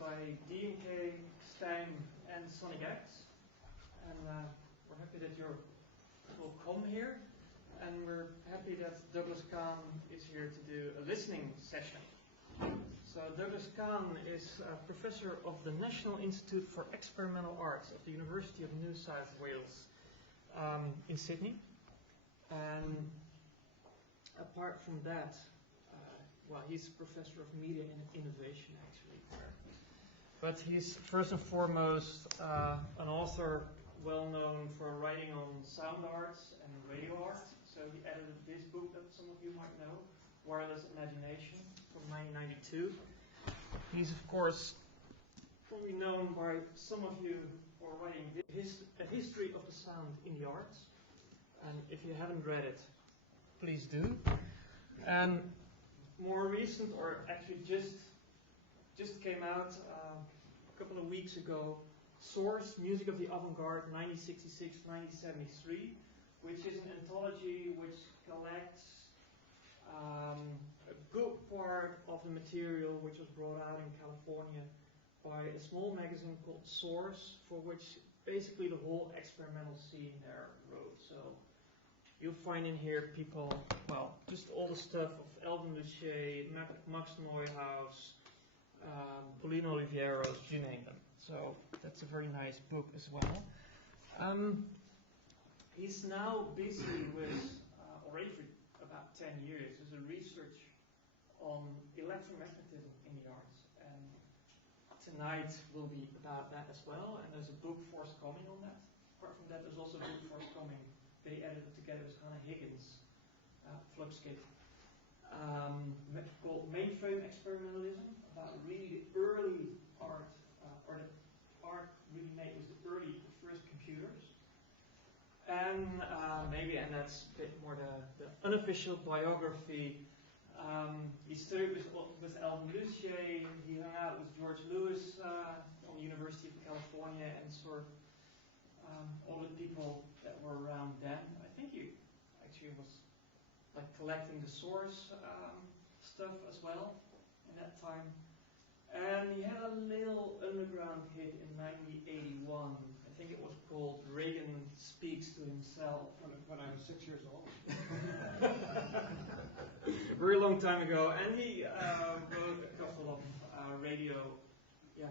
by DNK, Steim, and Sonic X. And we're happy that you will come here. And we're happy that Douglas Kahn is here to do a listening session. So Douglas Kahn is a professor of the National Institute for Experimental Arts at the University of New South Wales in Sydney. And apart from that, well, he's a professor of media innovation, actually. But he's first and foremost an author well known for writing on sound arts and radio art. So he edited this book that some of you might know, Wireless Imagination, from 1992. He's, of course, probably known by some of you for writing a history of the sound in the arts. And if you haven't read it, please do. And more recent, or actually just came out a couple of weeks ago, Source, Music of the Avant-Garde, 1966-1973, which is an anthology which collects a good part of the material which was brought out in California by a small magazine called Source, for which basically the whole experimental scene there wrote. So you'll find in here people, well, just all the stuff of Elvin Lucier, Max Neuhaus, Paulino Oliveiros, you name them. So that's a very nice book as well. He's now busy with, already for about 10 years, as a research on electromagnetism in the arts. And tonight will be about that as well. And there's a book forthcoming on that. Apart from that, there's also a book forthcoming they edited together with Hannah Higgins, Fluxkit, called Mainframe Experimentalism, about really the early art, or the art really made with the first computers. And and that's a bit more the unofficial biography. He studied with Elvin Lucier, he hung out with George Lewis on the University of California, and sort of all the people that were around then. I think he actually was like collecting the Source stuff as well in that time. And he had a little underground hit in 1981. I think it was called Reagan Speaks to Himself. When I was 6 years old. A very long time ago. And he wrote a couple of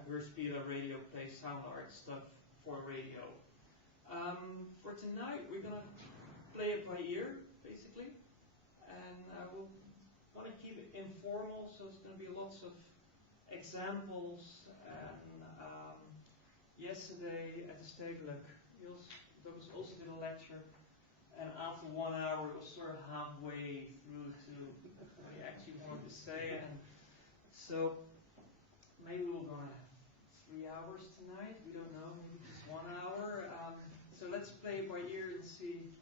Hörspiele, radio play, sound art stuff for radio. For tonight, we're going to play it by ear, basically. And I will want to keep it informal, so it's going to be lots of examples. And yesterday at the Stedelijk, there was also did a lecture, and after 1 hour, it was sort of halfway through to what he actually wanted to say. And so maybe we'll go on 3 hours tonight. We don't know, maybe just 1 hour. So let's play by ear and see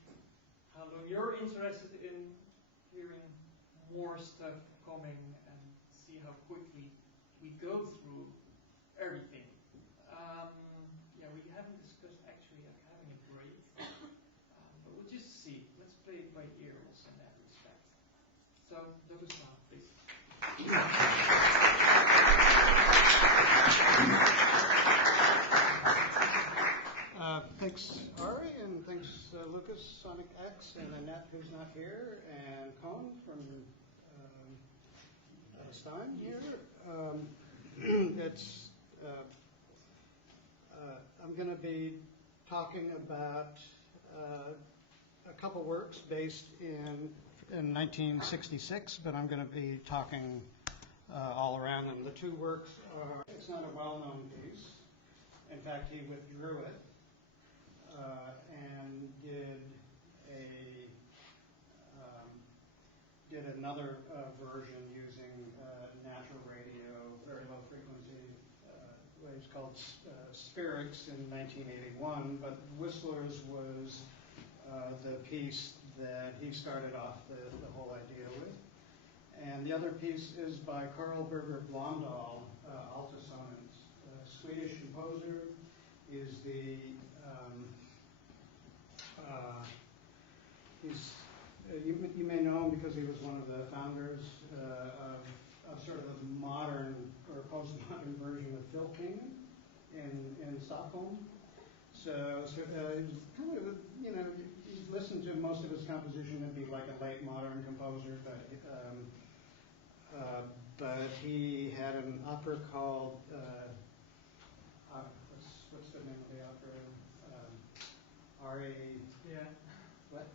how long you're interested in hearing more stuff coming, and see how quickly we go through everything. We haven't discussed actually having a break, but we'll just see. Let's play it by ear also in that respect. So, Douglas Kahn, please. Thanks, Ari, and thanks, Lucas, Sonic X, and Annette, who's not here, and Kahn from Steim here. I'm going to be talking about a couple works based in 1966, but I'm going to be talking all around them. The two works are, it's not a well-known piece. In fact, he withdrew it and did another version using natural radio, very low frequency waves called Spherics in 1981, but Whistler's was the piece that he started off the whole idea with. And the other piece is by Carl Birger Blomdahl, Altusonans, Swedish composer. Is the you may know him because he was one of the founders of sort of the modern or postmodern version of in Stockholm. So kind of, you listen to most of his composition, it'd be like a late modern composer, but he had an opera called, what's the name of the opera? Yeah. What?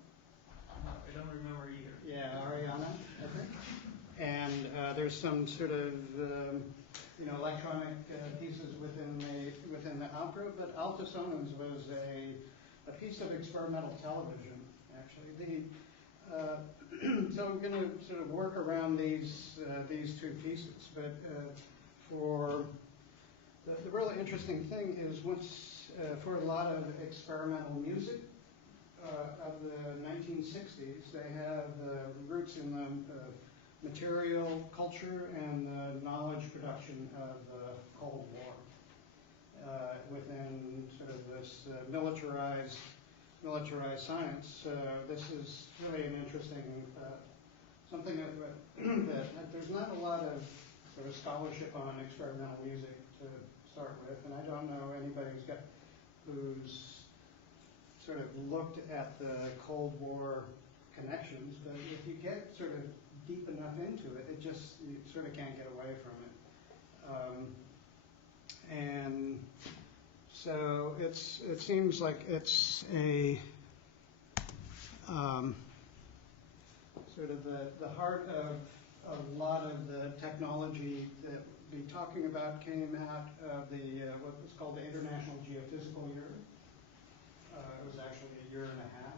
I don't remember either. Yeah, Ariana, I think. And there's some sort of electronic pieces within the opera, but Alta Sonans was a piece of experimental television, actually. So I'm going to sort of work around these two pieces, but for the really interesting thing is for a lot of experimental music of the 1960s, they have roots in the material culture and the knowledge production of the Cold War within sort of this militarized science. This is really an interesting something that there's not a lot of sort of scholarship on experimental music to start with, and I don't know anybody who's sort of looked at the Cold War connections, but if you get sort of deep enough into it, you sort of can't get away from it. And so it seems like it's a sort of the heart of a lot of the technology that we'll be talking about came out of what was called the International Geophysical Year. It was actually a year and a half.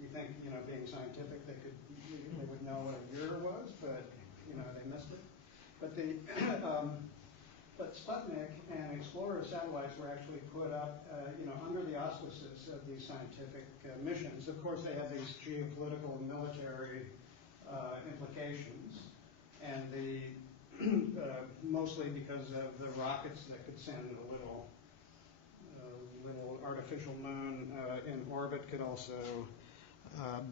You think, being scientific, they would know what a year was, but they missed it. But Sputnik and Explorer satellites were actually put up, under the auspices of these scientific missions. Of course, they have these geopolitical and military implications, and mostly because of the rockets that could send a little artificial moon in orbit could also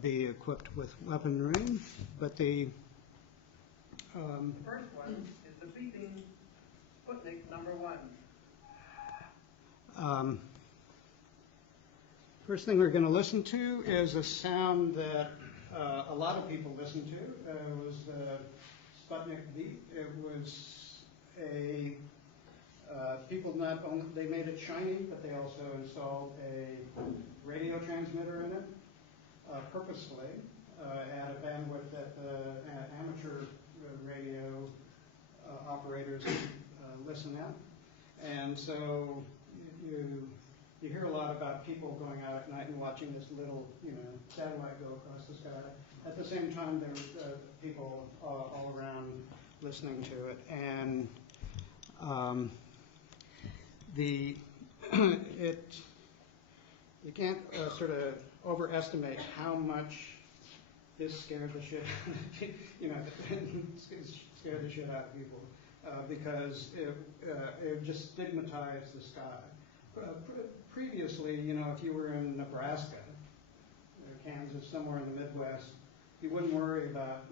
be equipped with weaponry. But the first one is the beeping Sputnik #1. First thing we're going to listen to is a sound that a lot of people listen to. It was the Sputnik beep. It was people not only, they made it shiny, but they also installed a radio transmitter in it purposefully at a bandwidth that the amateur radio operators listen at. And so you hear a lot about people going out at night and watching this little satellite go across the sky. At the same time, there were people all around listening to it. And you can't sort of overestimate how much this scared the shit, scared the shit out of people because it just stigmatized the sky. Previously, if you were in Nebraska, or Kansas, somewhere in the Midwest, you wouldn't worry about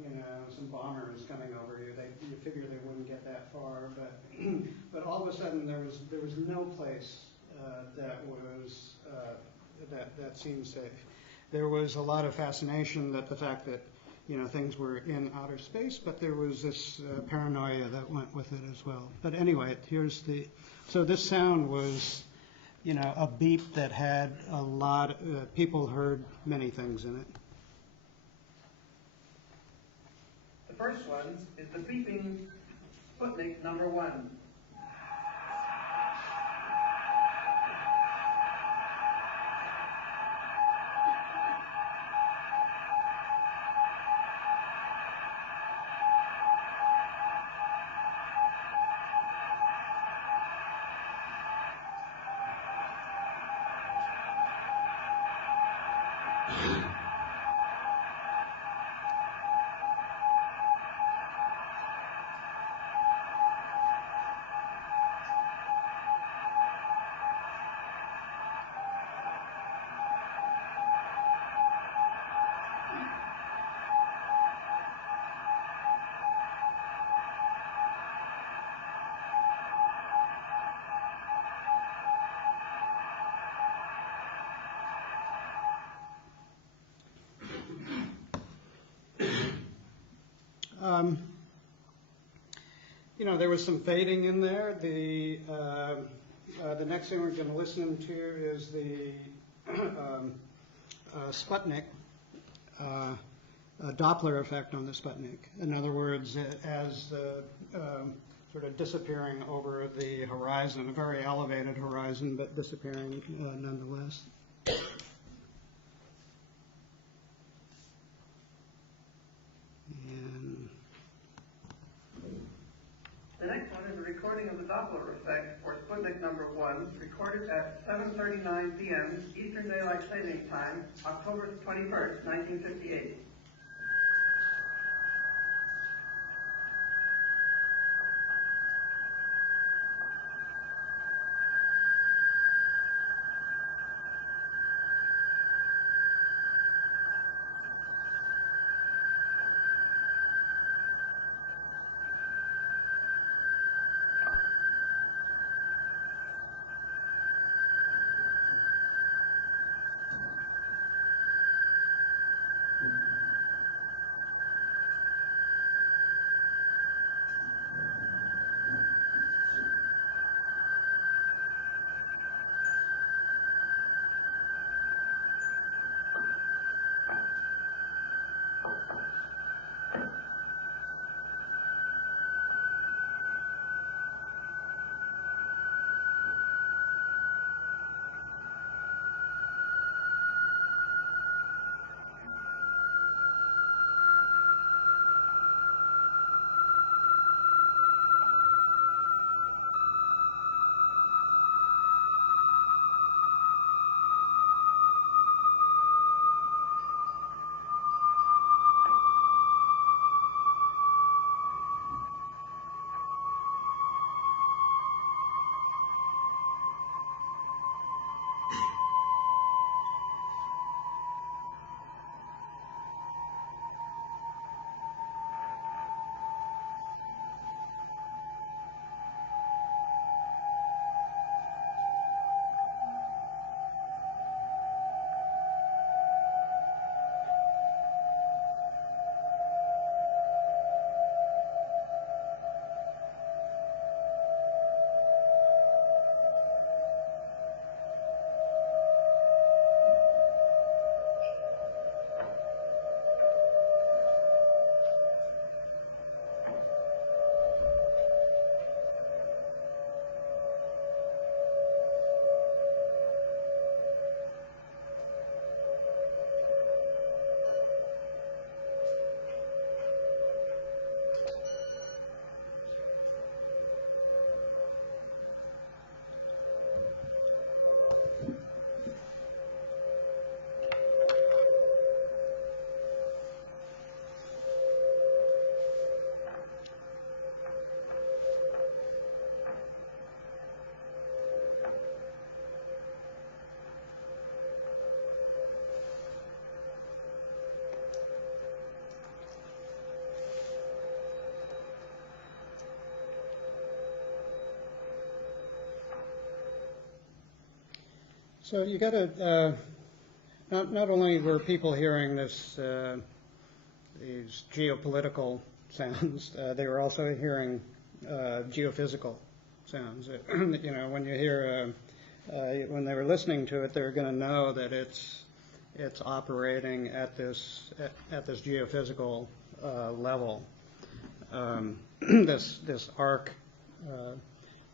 some bombers coming over you. You figure they wouldn't get that far, but all of a sudden there was no place that seemed safe. There was a lot of fascination that the fact that things were in outer space, but there was this paranoia that went with it as well. But anyway, so this sound was a beep that had a lot. People heard many things in it. The first one is the beeping Sputnik #1. You know, there was some fading in there. The next thing we're going to listen to is the Sputnik, Doppler effect on the Sputnik. In other words, as the sort of disappearing over the horizon, a very elevated horizon, but disappearing nonetheless. And the next one is a recording of the Doppler effect for Sputnik number 1, recorded at 7:39 p.m. Eastern Daylight Saving Time, October 21st, 1958. so you got to, not only were people hearing this, these geopolitical sounds, they were also hearing geophysical sounds. You know, when you hear, when they were listening to it, they're going to know that it's operating at this geophysical level. This arc,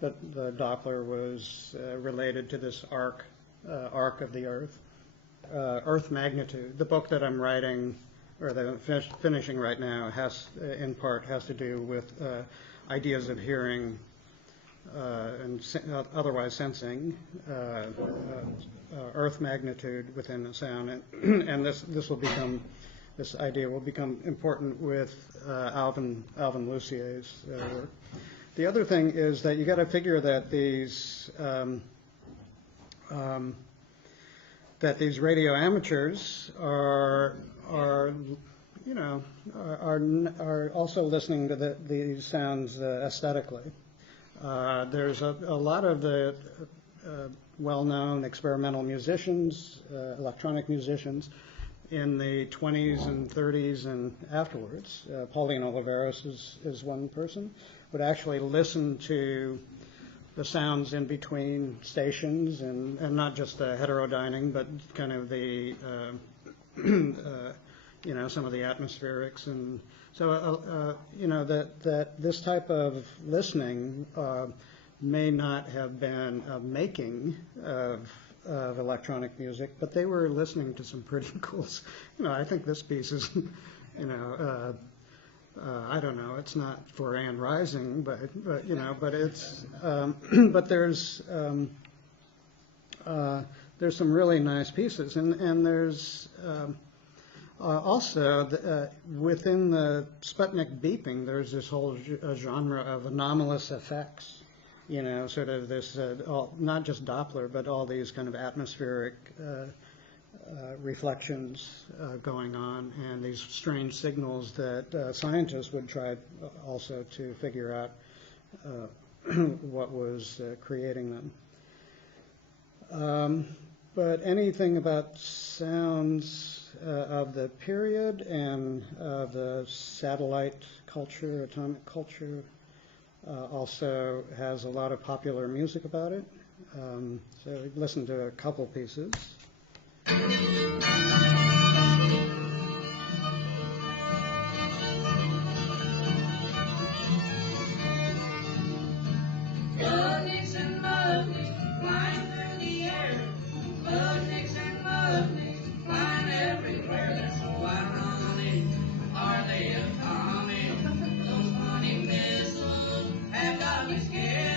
that the Doppler was related to this arc of the Earth. Earth magnitude. The book that I'm writing, or that I'm finishing right now, in part has to do with ideas of hearing and otherwise sensing Earth magnitude within a sound, and this idea will become important with Alvin Lucier's work. The other thing is that you got to figure that these radio amateurs are also listening to these sounds aesthetically. There's a lot of the well-known experimental musicians, electronic musicians, in the 20s and 30s and afterwards, Pauline Oliveros is one person, would actually listen to the sounds in between stations, and not just the heterodyning, but kind of the, some of the atmospherics. And so, that this type of listening may not have been a making of electronic music, but they were listening to some pretty cool, I think this piece is, I don't know, it's not for Anne Rising, but it's, but there's some really nice pieces, and there's also within the Sputnik beeping, there's this whole genre of anomalous effects. Sort of this, not just Doppler, but all these kind of atmospheric reflections going on, and these strange signals that scientists would try also to figure out what was creating them. But anything about sounds of the period and the satellite culture, atomic culture, also has a lot of popular music about it. So we've listened to a couple pieces. Bugs and mugs flying through the air. Bugs and mugs flying everywhere. They're so ironic. Are they atomic? Those funny missiles have got me scared.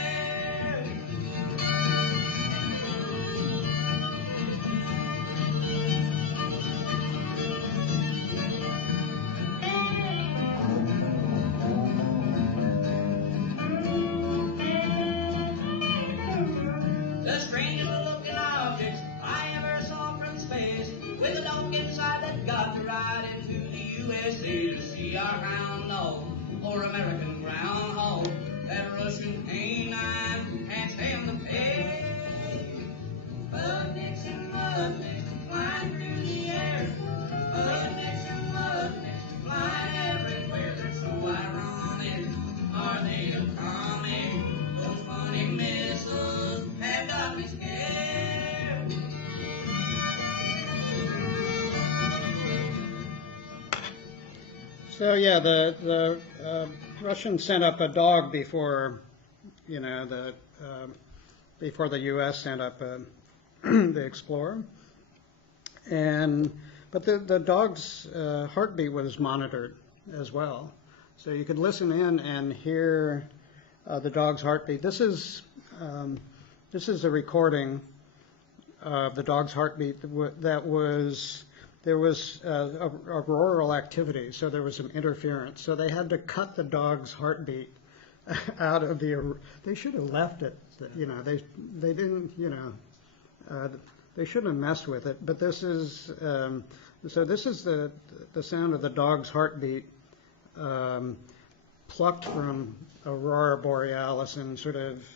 The strangest looking objects I ever saw from space, with a dog inside that got to ride into the USA to see our hound dog or American groundhog. That Russian canine can't stand the pace. Budniks and mudniks flying through the air. Budniks and mudniks flying everywhere. They're so ironic. Are they atomic? Those funny missiles have got me scared. So yeah, the Russians sent up a dog before, before the U.S. sent up the Explorer, but the dog's heartbeat was monitored as well, so you could listen in and hear the dog's heartbeat. This is a recording of the dog's heartbeat that was. There was a auroral activity, so there was some interference. So they had to cut the dog's heartbeat out of the. They should have left it. They didn't. They shouldn't have messed with it. But this is so. This is the sound of the dog's heartbeat, plucked from Aurora Borealis and sort of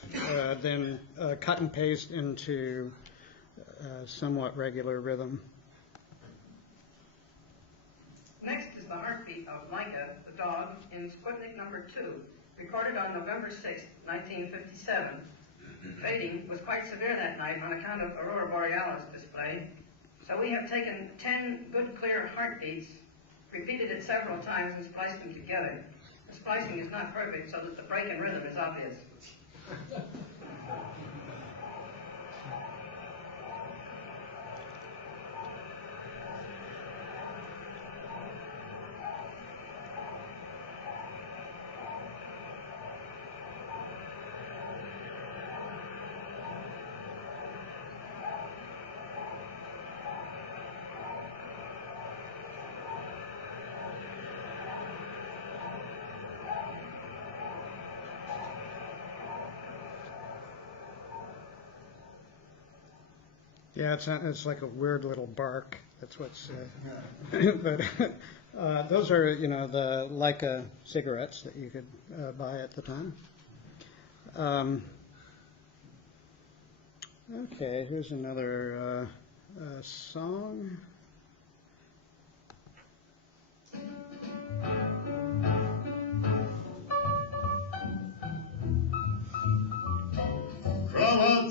then cut and paste into somewhat regular rhythm. Next is the heartbeat of Micah, the dog, in Sputnik number 2, recorded on November 6, 1957. Fading was quite severe that night on account of Aurora Borealis display, so we have taken 10 good clear heartbeats, repeated it several times, and spliced them together. The splicing is not perfect so that the break in rhythm is obvious. Yeah, it's like a weird little bark. That's what's. But those are the Leica cigarettes that you could buy at the time. Okay, here's another song.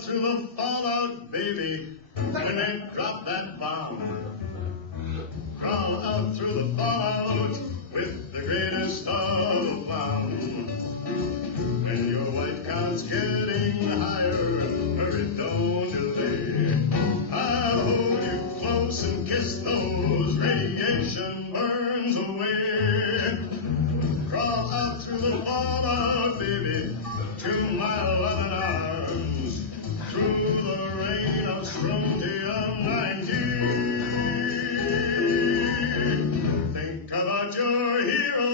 through the fallout, baby, when they drop that bomb. Crawl out through the fallout with the greatest of aplomb. When your white cloud's getting higher, hurry, don't delay. I'll hold you close and kiss those radiation burns away. Crawl out through the fallout, baby, to my loving arms, through the rain of strontium-90. Think about your hero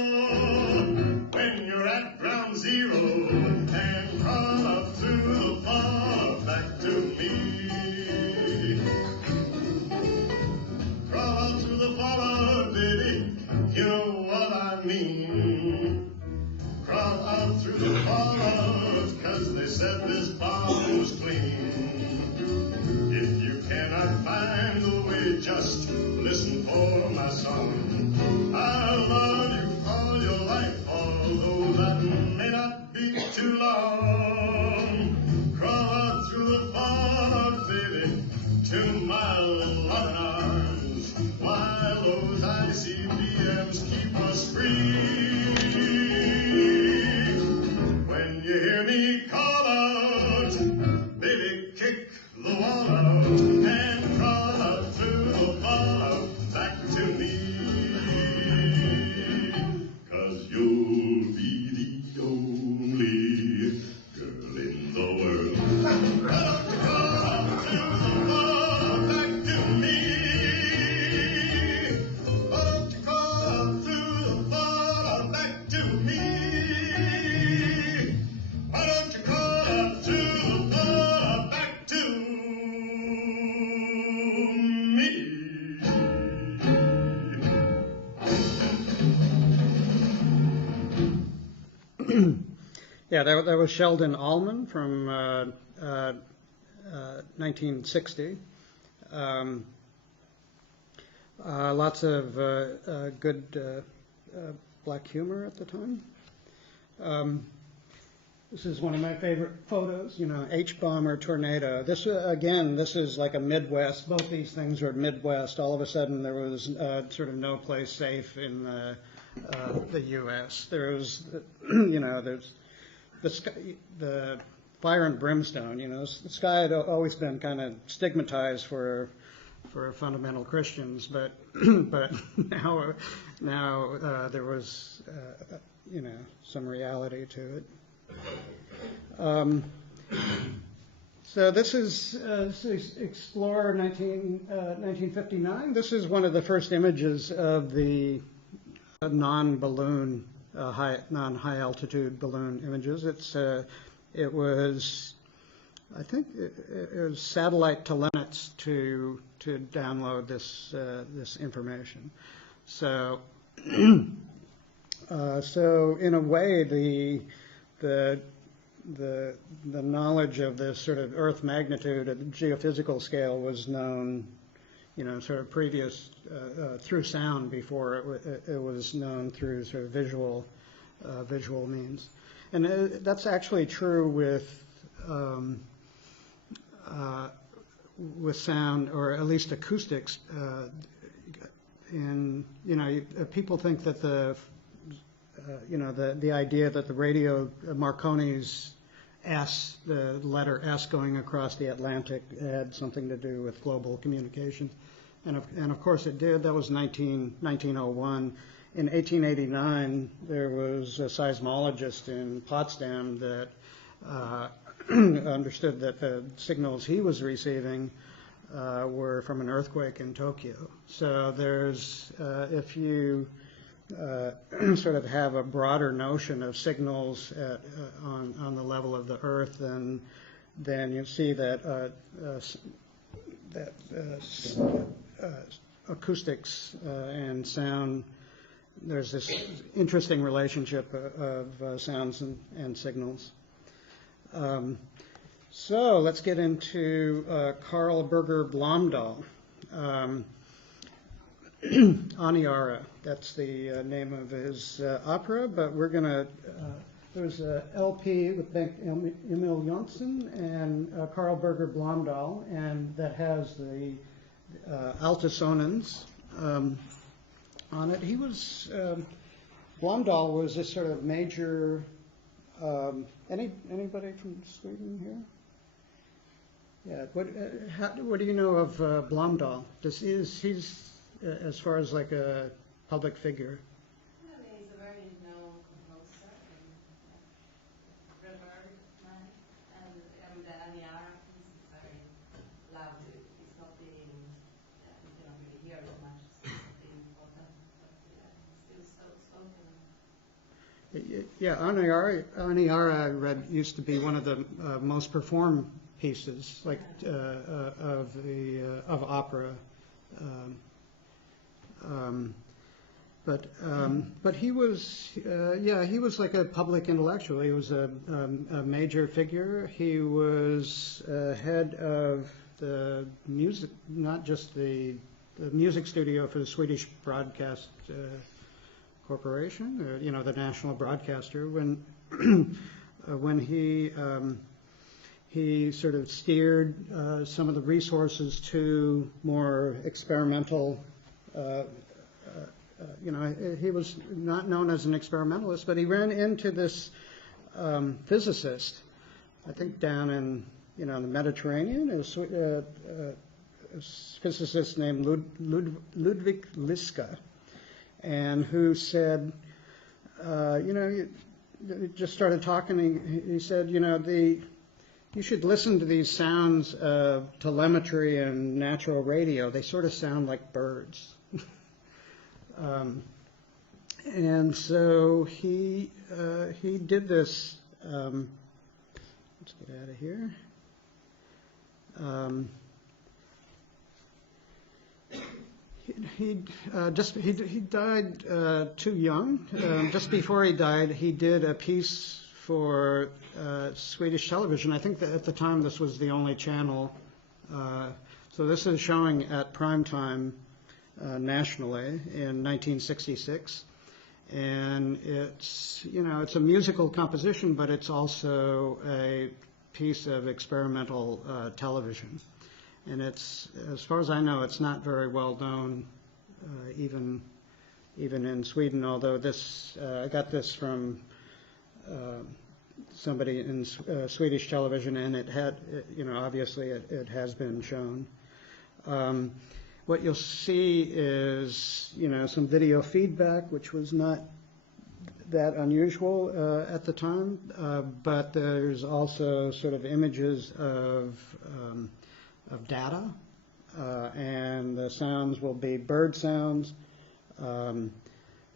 when you're at ground zero, and crawl up through the fall back to me. Crawl up through the fallout, baby, you know what I mean. Crawl out through the fallout, 'cause they said this bomb was clean. If you cannot find the way, just listen for my song. I'll love you all your life, although that may not be too long. Crawl out through the fallout, baby, to my little loving arms, while those ICBMs keep us free. When you hear me call out, baby, kick the wall out and crawl out through the fallout back to me. 'Cause you'll be the only girl in the world. Crawl out through the fallout back to me. Crawl out through the fallout back to me. Why don't you crawl out through the fallout back to me? Yeah, that was Sheldon Allman from 1960. Lots of good black humor at the time. This is one of my favorite photos, you know, H-bomber tornado. This, again, this is like a Midwest. Both these things are Midwest. All of a sudden there was sort of no place safe in the U.S. There was, you know, there's the fire and brimstone, you know. The sky had always been kind of stigmatized for fundamental Christians, but but now there was, you know, some reality to it. So this is Explorer 1959. This is one of the first images of the non-balloon, non-high altitude balloon images. It was, I think, it was satellite telnets to download this information. So so in a way, the knowledge of this sort of Earth magnitude at the geophysical scale was known, you know, sort of previous through sound before it was known through sort of visual means, and that's actually true with sound, or at least acoustics. And you know, people think that the idea that the radio Marconi's S, the letter S going across the Atlantic, had something to do with global communication. And of course it did. That was 1901. In 1889, there was a seismologist in Potsdam that understood that the signals he was receiving were from an earthquake in Tokyo. So there's, if you sort of have a broader notion of signals on the level of the Earth, then you see that acoustics and sound, there's this interesting relationship of sounds and signals. So let's get into Carl Berger Blomdahl. Aniara, that's the name of his opera, but we're going to There's a LP with Bengt Emil Jonsson and Carl Berger Blomdahl, and that has the altisonans on it. He was, Blomdahl was this sort of major, anybody from Sweden here? Yeah, what do you know of Blomdahl? He's as far as like a public figure? Well, he's a very known composer and revered man, and the Aniara piece is very loud. It's not being, you cannot really hear it much, so it's not being important, but still spoken. Yeah, Aniara I read used to be one of the most performed pieces, like of opera. But he was, he was like a public intellectual. He was a major figure. He was head of the music, not just the music studio for the Swedish Broadcast Corporation, the national broadcaster. When he sort of steered some of the resources to more experimental. He was not known as an experimentalist, but he ran into this physicist, I think down in the Mediterranean, a physicist named Ludwig Liska, and who said, he just started talking. He said, you should listen to these sounds of telemetry and natural radio. They sort of sound like birds. And so he did this. Let's get out of here. He died too young. Just before he died, he did a piece for Swedish television. I think that at the time this was the only channel. So this is showing at prime time nationally in 1966, and it's a musical composition, but it's also a piece of experimental television. And it's, as far as I know, it's not very well known, even in Sweden. Although I got this from somebody in Swedish television, and it had, obviously it has been shown. What you'll see is, some video feedback, which was not that unusual at the time, but there's also sort of images of data, and the sounds will be bird sounds,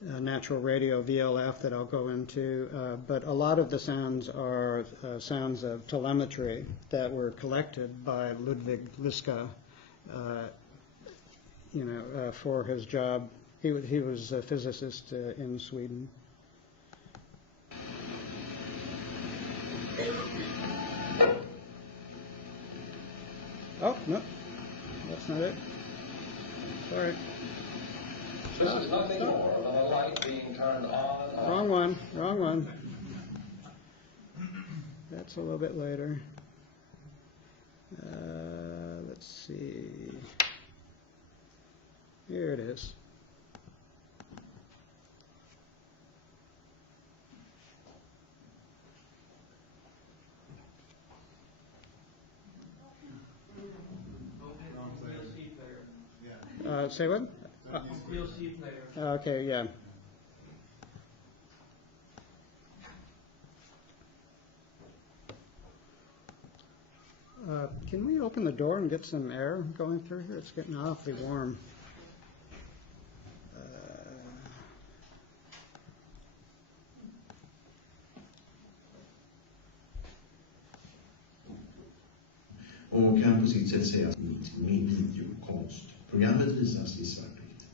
natural radio, VLF, that I'll go into, but a lot of the sounds are sounds of telemetry that were collected by Ludwig Liska, for his job. He was a physicist in Sweden. Oh, no, that's not it. Sorry. This is nothing more than a light being turned on. Wrong one. That's a little bit later. Let's see. Here it is. Say what? VLC player. Okay, yeah. Can we open the door and get some air going through here? It's getting awfully warm. Och kan på sitt sätt sägas miniDV-konst. Programmet visas i svartvitt.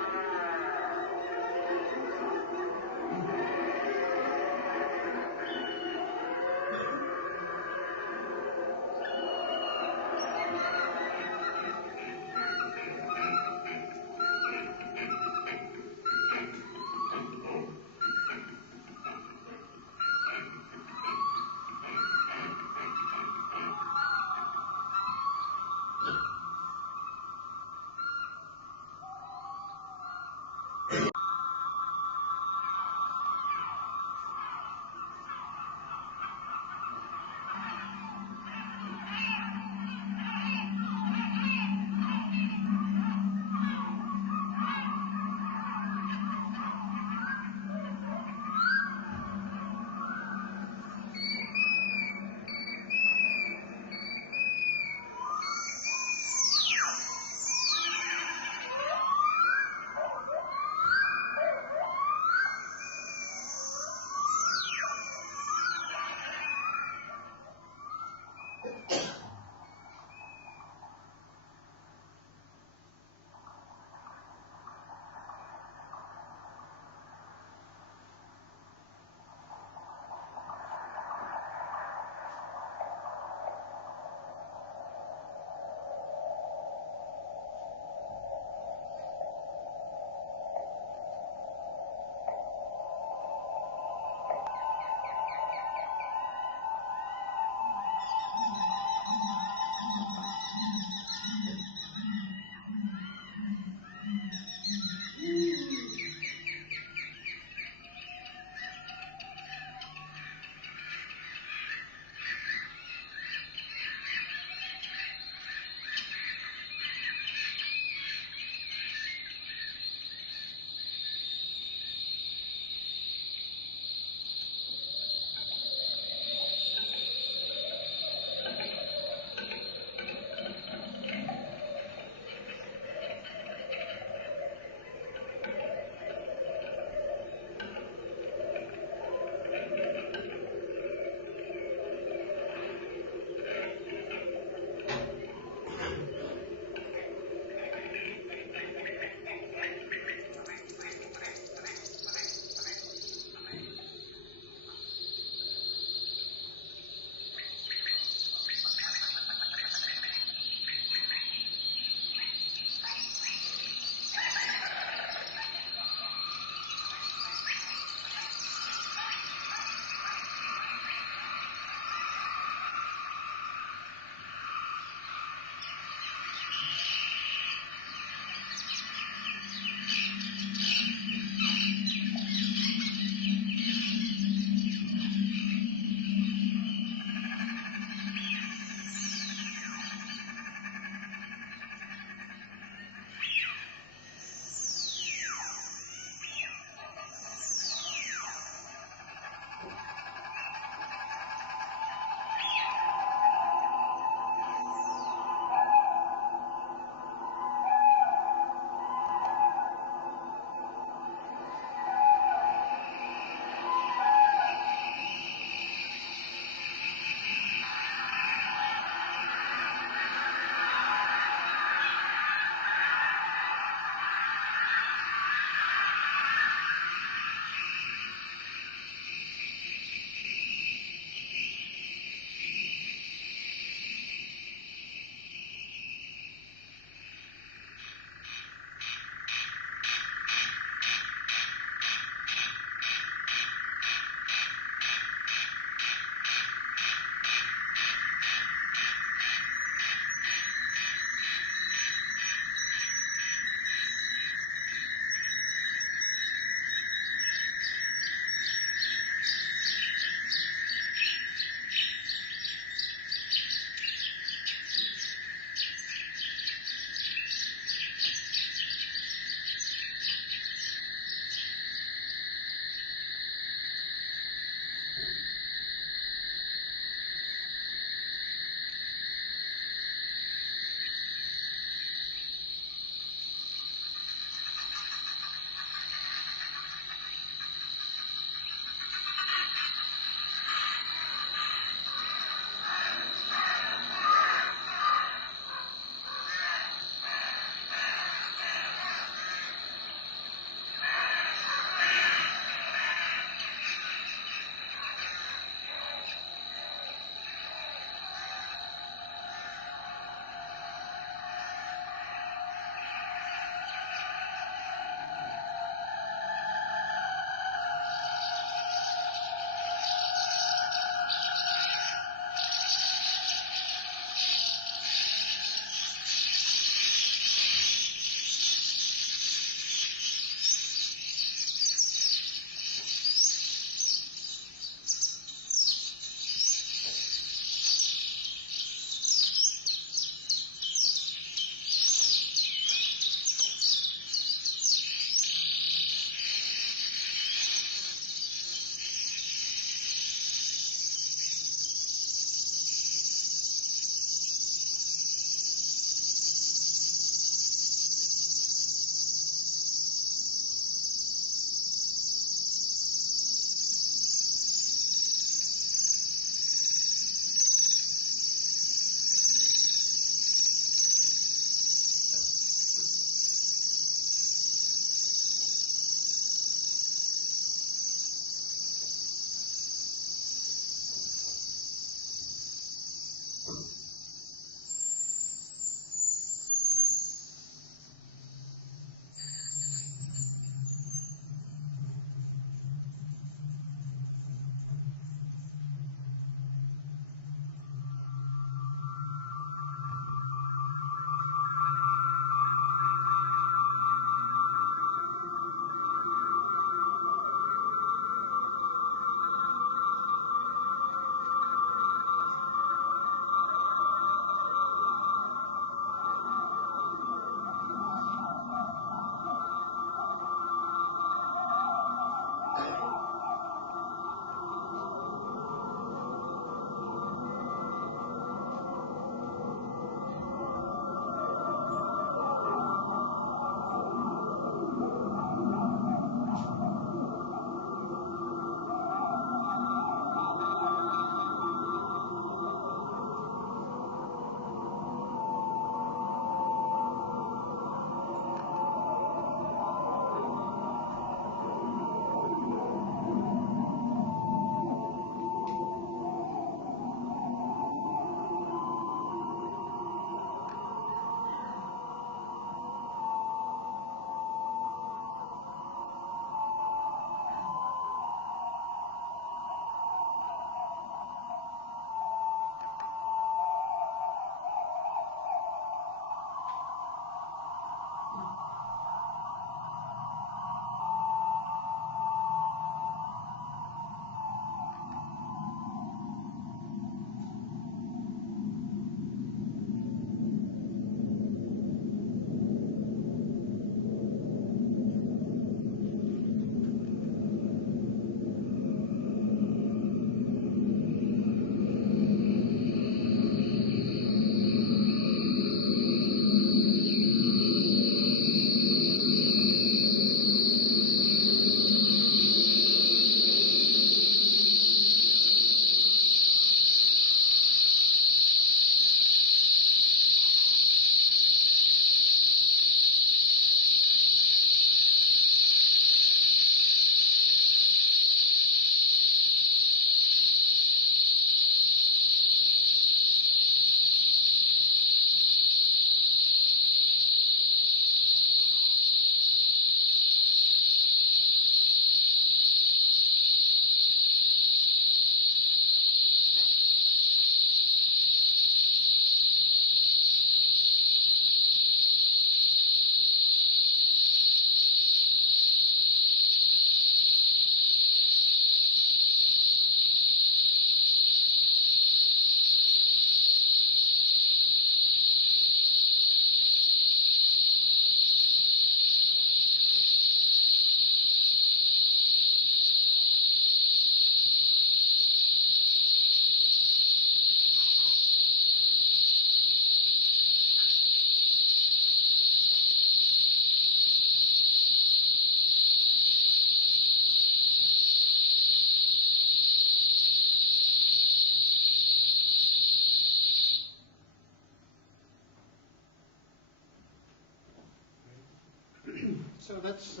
that's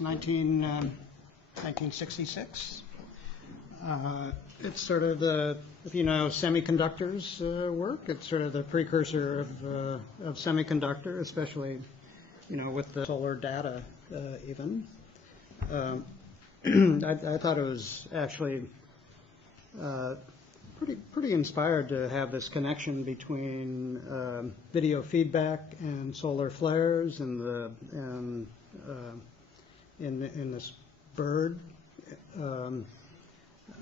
1966. It's sort of the, if you know semiconductors work, it's sort of the precursor of semiconductor, especially, with the solar data even. I thought it was actually pretty inspired to have this connection between video feedback and solar flares and in this bird,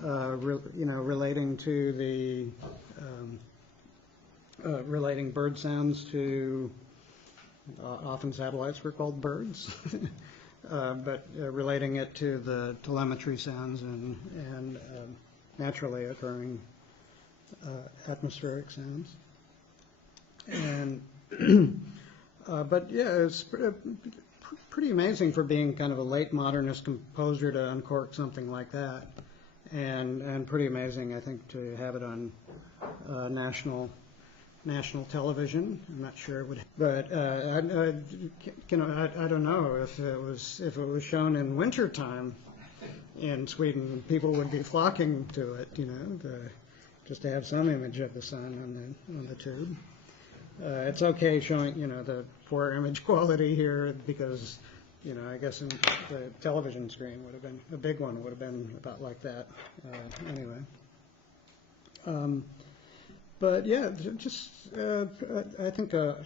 relating to the relating bird sounds to often satellites were called birds, but relating it to the telemetry sounds and naturally occurring atmospheric sounds. And but yeah, it's pretty amazing for being kind of a late modernist composer to uncork something like that, and pretty amazing, I think, to have it on national television. I'm not sure it would, but I don't know if it was shown in wintertime in Sweden, people would be flocking to it, just to have some image of the sun on the tube. It's okay showing, the poor image quality here because, I guess the television screen would have been, a big one would have been about like that anyway. But yeah, just I think a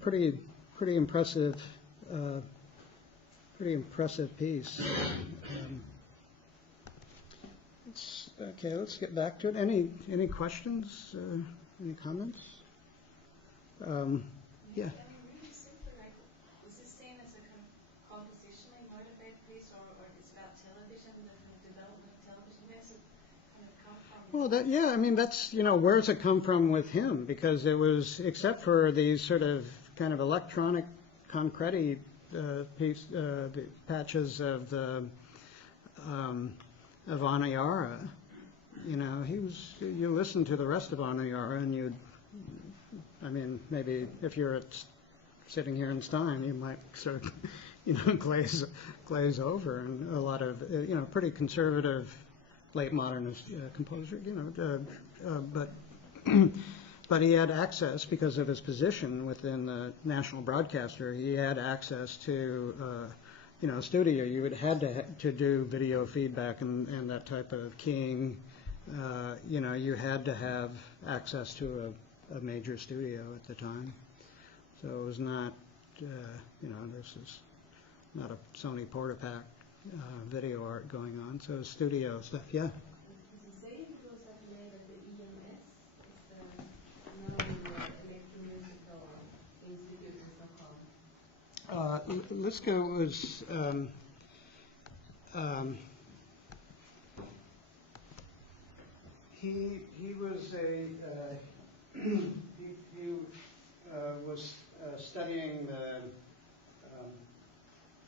pretty impressive piece. Okay, let's get back to it. Any questions? Any comments? Yeah. I mean, really simple, like, is this seen as a compositionally motivated piece, or it's about television, the development of television? Where's it kind of come from? Well, yeah, I mean, that's, where's it come from with him? Because it was, except for these sort of kind of electronic concrete the patches of the of Aniara, you listen to the rest of Aniara and maybe if you're sitting here in Steim, you might sort of, glaze over, and a lot of, pretty conservative late modernist composer, but he had access because of his position within the national broadcaster. He had access to, studio. You would had to do video feedback and that type of keying. You had to have access to a major studio at the time. So it was not, this is not a Sony Portapack video art going on. So studio stuff, yeah. Does it say it was affiliated at the EMS? It's the known electromusical institute in Stockholm. Lisko was he was studying the.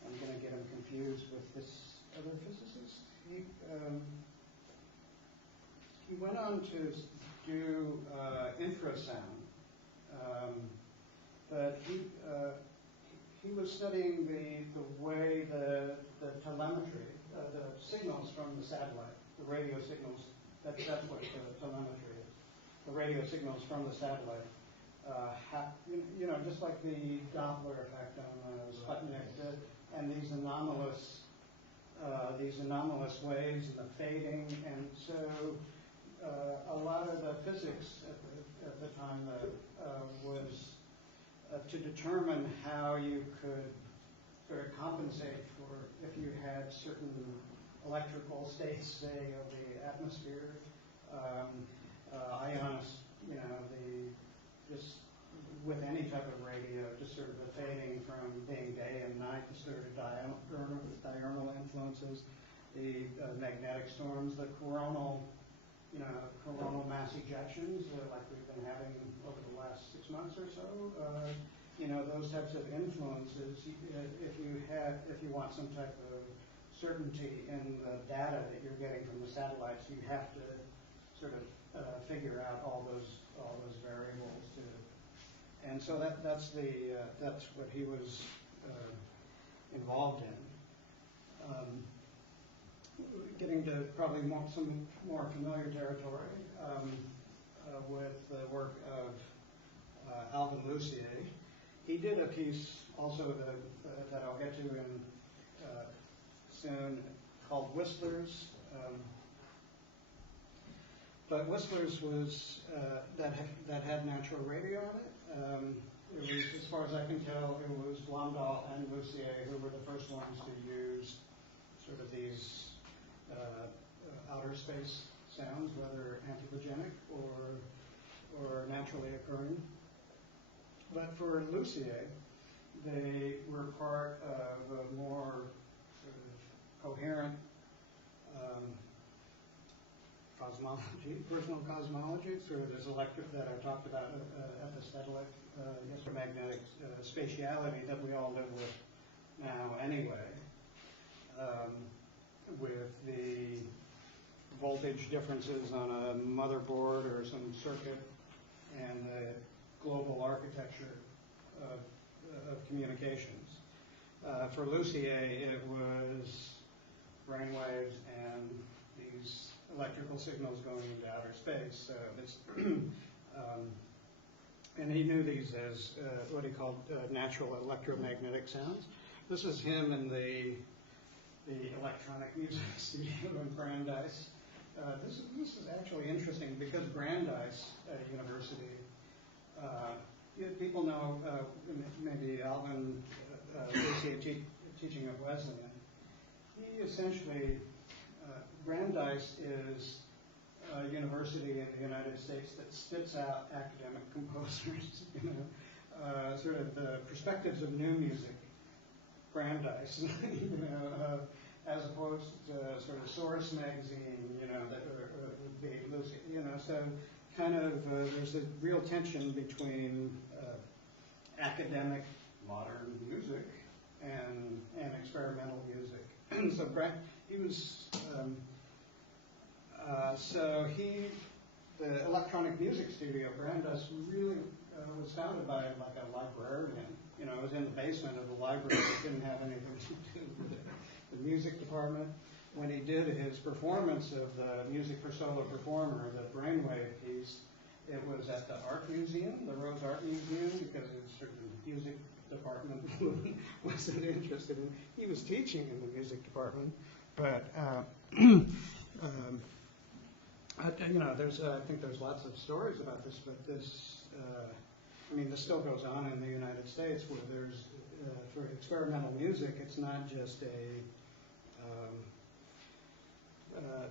I'm going to get him confused with this other physicist. He went on to do infrasound, but he was studying the way the telemetry, the signals from the satellite, the radio signals. That's what telemetry is. The radio signals from the satellite. Just like the Doppler effect on Sputnik, and these anomalous waves and the fading, and so a lot of the physics at the time was to determine how you could sort of compensate for if you had certain electrical states, say, of the atmosphere, just with any type of radio, just sort of the fading from being day and night, the sort of diurnal influences, the magnetic storms, the coronal mass ejections, like we've been having over the last 6 months or so. Those types of influences. If you want some type of certainty in the data that you're getting from the satellites, you have to sort of figure out all those variables and so that's what he was involved in. Getting to probably some more familiar territory with the work of Alvin Lucier. He did a piece also that I'll get to in soon called Whistlers. But Whistlers was that had natural radio on it. It was, as far as I can tell, it was Blondal and Lucier who were the first ones to use sort of these outer space sounds, whether anthropogenic or naturally occurring. But for Lucier, they were part of a more sort of coherent cosmology, personal cosmology. Sort of this electric that I talked about, epistetic, electromagnetic spatiality that we all live with now anyway, with the voltage differences on a motherboard or some circuit and the global architecture of communications. For Lucier, it was brainwaves and these electrical signals going into outer space. So this, and he knew these as what he called natural electromagnetic sounds. This is him in the electronic music studio in Brandeis. This is actually interesting because Brandeis University, people know maybe Alvin Lucier teaching at Wesleyan. He essentially, Brandeis is a university in the United States that spits out academic composers, sort of the perspectives of new music. Brandeis, as opposed to sort of Source magazine, that would be Lucy, so kind of there's a real tension between academic modern music and experimental music. So he was, the electronic music studio, Brandeis, really was founded by like a librarian. It was in the basement of the library. It didn't have anything to do with the music department. When he did his performance of the Music for Solo Performer, the Brainwave piece, it was at the Art Museum, the Rose Art Museum, because it's sort of the music department wasn't interested in. He was teaching in the music department, but there's I think there's lots of stories about this, but this. This still goes on in the United States where there's, for experimental music, it's not just a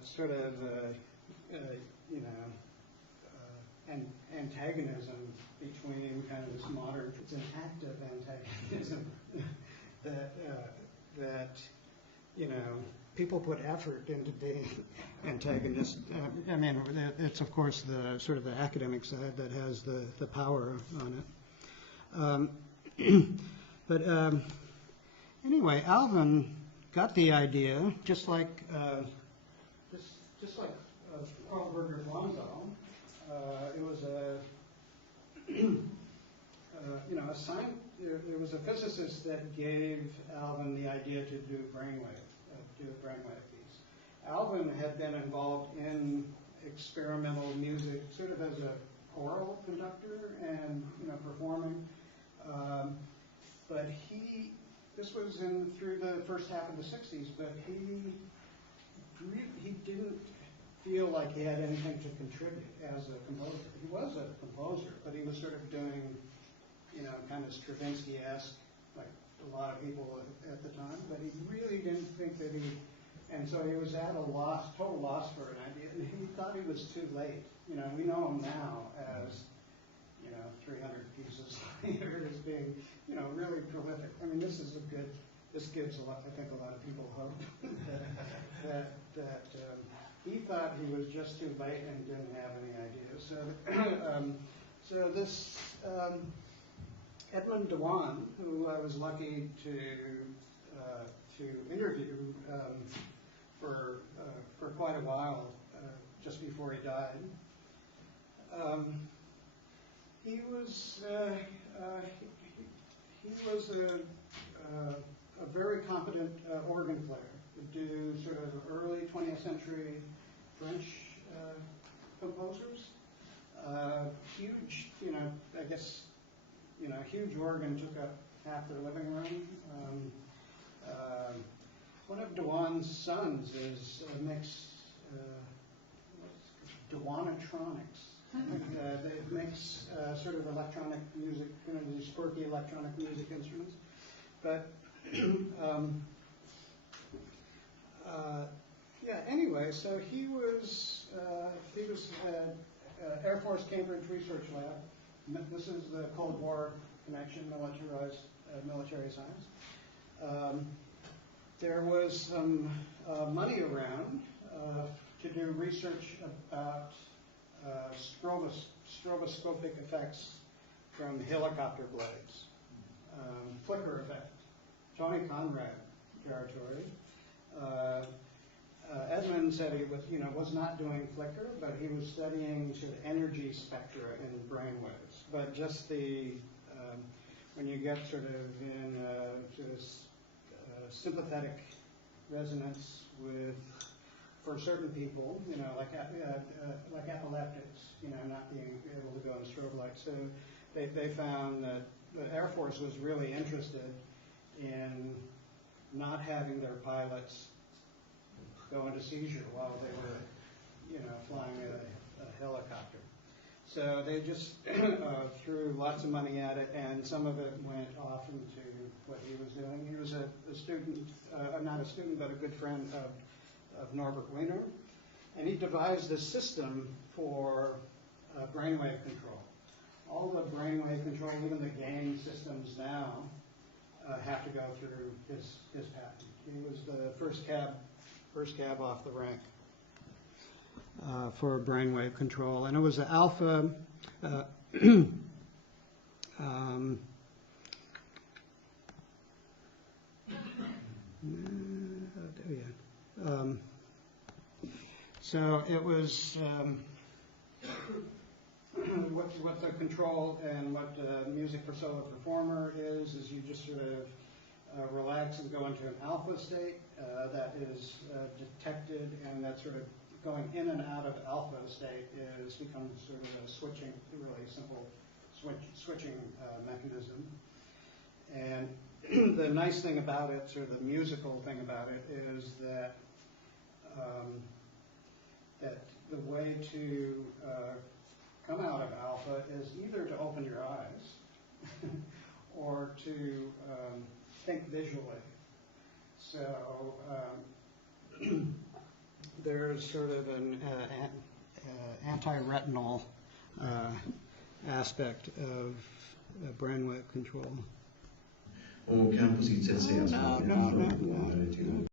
sort of, antagonism between kind of this modern, it's an active antagonism that people put effort into being antagonists. It's of course the sort of the academic side that has the power on it. But anyway, Alvin got the idea, just like Carl Berger Blondal. It was a science. There was a physicist that gave Alvin the idea to do a brainwave piece. Alvin had been involved in experimental music, sort of as a choral conductor and performing. But this was through the first half of the '60s. But he didn't feel like he had anything to contribute as a composer. He was a composer, but he was sort of doing, kind of Stravinsky-esque, like a lot of people at the time. But he really didn't think that and so he was at a total loss for an idea. And he thought he was too late. We know him now as, 300 pieces later as being, really prolific. This gives a lot of people hope that he thought he was just too late and didn't have any ideas. So this Edmund Dewan, who I was lucky to interview for quite a while, just before he died. He was a a very competent organ player. Would do sort of early 20th century French composers. Huge, I guess, huge organ took up half their living room. One of Dewan's sons makes Dewanatronics. It makes sort of electronic music, these quirky electronic music instruments. But anyway, so he was Air Force Cambridge Research Lab. This is the Cold War connection, militarized military science. There was some money around to do research about stroboscopic effects from helicopter blades, flicker effect, Tony Conrad territory. Edmund said he was not doing flicker, but he was studying sort of energy spectra in brainwaves. But just when you get sort of in sort of sympathetic resonance for certain people, like epileptics, not being able to go in strobe light. So they found that the Air Force was really interested in not having their pilots go into seizure while they were, flying a helicopter. So they just threw lots of money at it, and some of it went off into what he was doing. He was a student, not a student, but a good friend of Norbert Wiener, and he devised a system for brainwave control. All the brainwave control, even the gain systems now, have to go through his patent. He was the first cab off the rank for brainwave control, and it was the alpha. So it was what the control and what music for solo performer is you just sort of relax and go into an alpha state that is detected, and that sort of going in and out of alpha state becomes sort of a switching, really simple switching mechanism. And the nice thing about it, sort of the musical thing about it, is that that the way to come out of alpha is either to open your eyes or to think visually. So there's sort of an anti-retinal aspect of brainwave control. Och kan på sitt sätt sägas No.